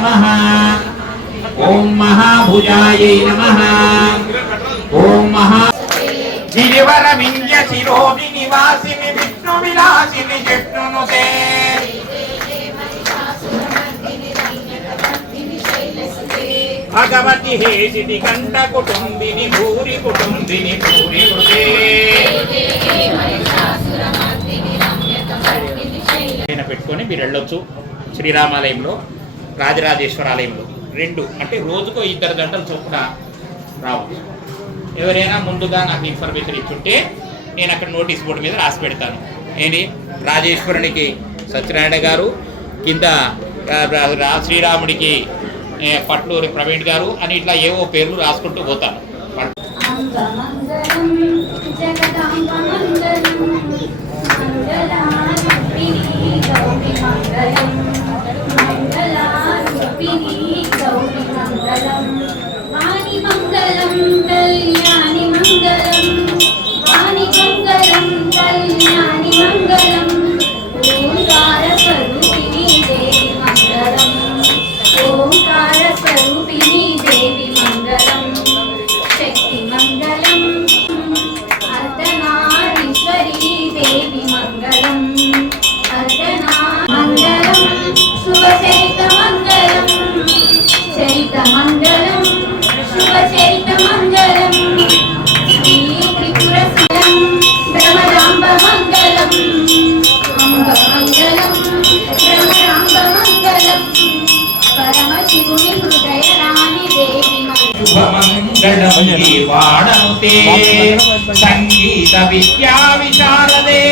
నమః ఓం మహా గిరివర వింధ్య శిరోది నివాసిని విష్ణు విలాసిని జిష్ణునుతే భగవతి హేసిది కంఠ కుటుంబిని భూరి కుటుంబిని భూరి పెట్టుకొని మీరు వెళ్ళొచ్చు శ్రీరామాలయంలో రాజరాజేశ్వర ఆలయంలో రెండు అంటే రోజుకో ఇద్దరు గంటలు చొప్పున రావచ్చు ఎవరైనా ముందుగా నాకు ఇన్ఫర్మేషన్ ఇచ్చుంటే నేను అక్కడ నోటీస్ బోర్డు మీద రాసి పెడతాను. ఏంటి రాజేశ్వరునికి సత్యనారాయణ గారు కింద శ్రీరాముడికి పట్లూరి ప్రవీణ్ గారు అని ఇట్లా ఏవో పేర్లు రాసుకుంటూ పోతాను. మంగళారూపిణి గౌరి మంగళం వాణి మంగళం శివుని హృదయ రాణి సంగీత విద్యా విశారదే.